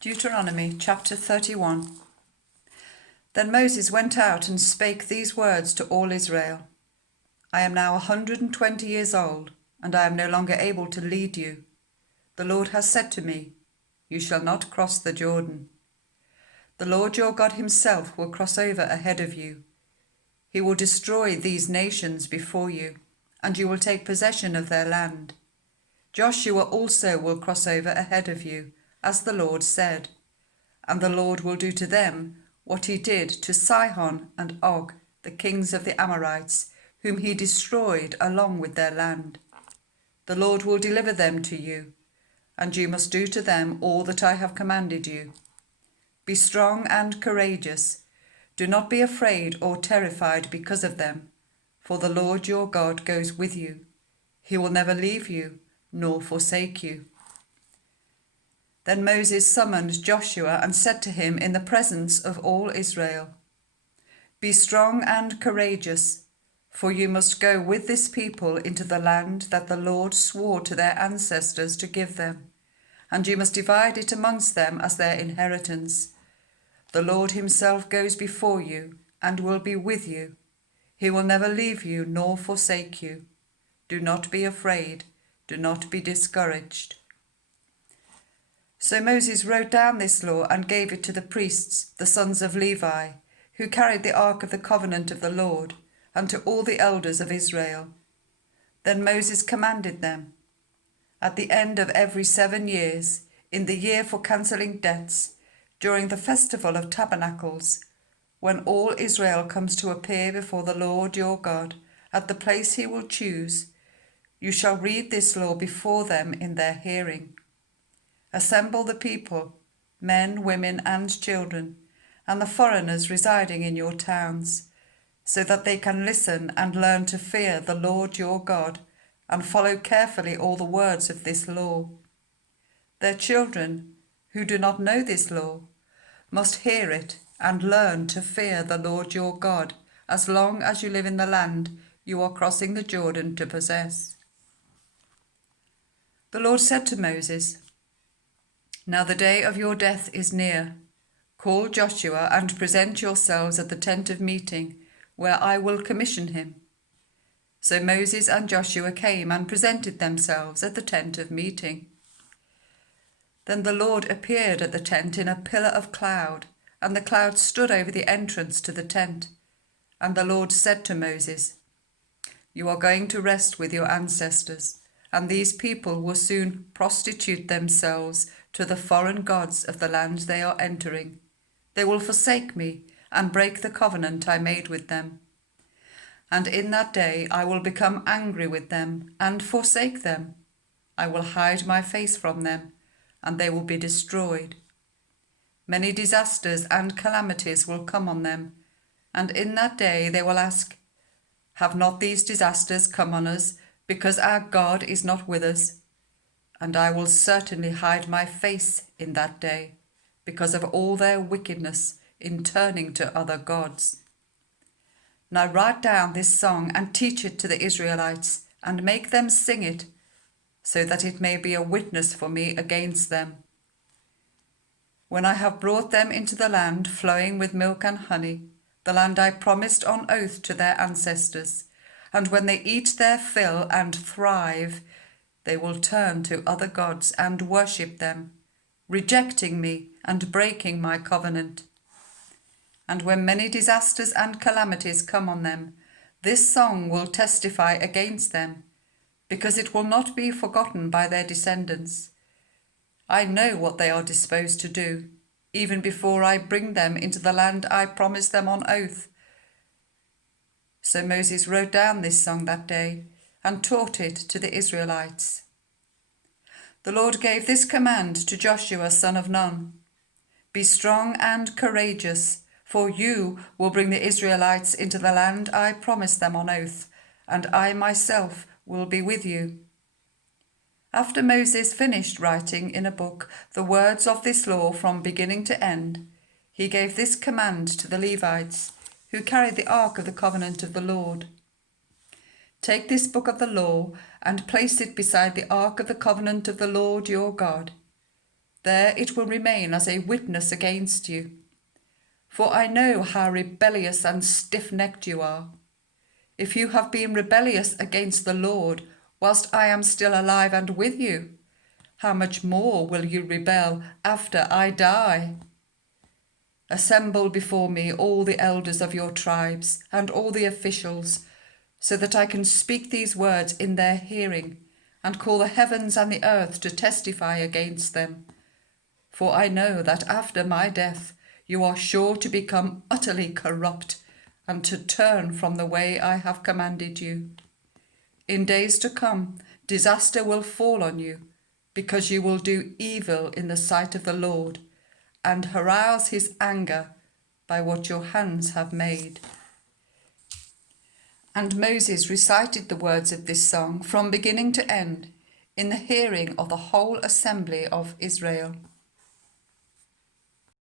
Deuteronomy chapter 31. Then Moses went out and spake these words to all Israel. I am now 120 years old, and I am no longer able to lead you. The Lord has said to me, You shall not cross the Jordan. The Lord your God himself will cross over ahead of you. He will destroy these nations before you, and you will take possession of their land. Joshua also will cross over ahead of you, as the Lord said, and the Lord will do to them what he did to Sihon and Og, the kings of the Amorites, whom he destroyed along with their land. The Lord will deliver them to you, and you must do to them all that I have commanded you. Be strong and courageous. Do not be afraid or terrified because of them, for the Lord your God goes with you. He will never leave you nor forsake you. Then Moses summoned Joshua and said to him in the presence of all Israel, Be strong and courageous, for you must go with this people into the land that the Lord swore to their ancestors to give them, and you must divide it amongst them as their inheritance. The Lord himself goes before you and will be with you. He will never leave you nor forsake you. Do not be afraid. Do not be discouraged. So Moses wrote down this law and gave it to the priests, the sons of Levi, who carried the ark of the covenant of the Lord, and to all the elders of Israel. Then Moses commanded them, At the end of every 7 years, in the year for cancelling debts, during the festival of tabernacles, when all Israel comes to appear before the Lord your God at the place he will choose, you shall read this law before them in their hearing. Assemble the people, men, women, and children, and the foreigners residing in your towns, so that they can listen and learn to fear the Lord your God and follow carefully all the words of this law. Their children, who do not know this law, must hear it and learn to fear the Lord your God as long as you live in the land you are crossing the Jordan to possess. The Lord said to Moses, Now the day of your death is near. Call Joshua and present yourselves at the tent of meeting, where I will commission him. So Moses and Joshua came and presented themselves at the tent of meeting. Then the Lord appeared at the tent in a pillar of cloud, and the cloud stood over the entrance to the tent. And the Lord said to Moses, You are going to rest with your ancestors, and these people will soon prostitute themselves to the foreign gods of the land they are entering. They will forsake me and break the covenant I made with them. And in that day I will become angry with them and forsake them. I will hide my face from them, and they will be destroyed. Many disasters and calamities will come on them, and in that day they will ask, Have not these disasters come on us, because our God is not with us? And I will certainly hide my face in that day, because of all their wickedness in turning to other gods. Now write down this song and teach it to the Israelites, and make them sing it, so that it may be a witness for me against them. When I have brought them into the land flowing with milk and honey, the land I promised on oath to their ancestors, and when they eat their fill and thrive, they will turn to other gods and worship them, rejecting me and breaking my covenant. And when many disasters and calamities come on them, this song will testify against them, because it will not be forgotten by their descendants. I know what they are disposed to do, even before I bring them into the land I promised them on oath. So Moses wrote down this song that day and taught it to the Israelites. The Lord gave this command to Joshua son of Nun, Be strong and courageous, for you will bring the Israelites into the land I promised them on oath, and I myself will be with you. After Moses finished writing in a book the words of this law from beginning to end, he gave this command to the Levites, who carried the ark of the covenant of the Lord. Take this book of the law and place it beside the ark of the covenant of the Lord your God. There it will remain as a witness against you. For I know how rebellious and stiff-necked you are. If you have been rebellious against the Lord whilst I am still alive and with you, how much more will you rebel after I die? Assemble before me all the elders of your tribes and all the officials, so that I can speak these words in their hearing and call the heavens and the earth to testify against them. For I know that after my death you are sure to become utterly corrupt and to turn from the way I have commanded you. In days to come, disaster will fall on you, because you will do evil in the sight of the Lord and arouse his anger by what your hands have made. And Moses recited the words of this song from beginning to end in the hearing of the whole assembly of Israel.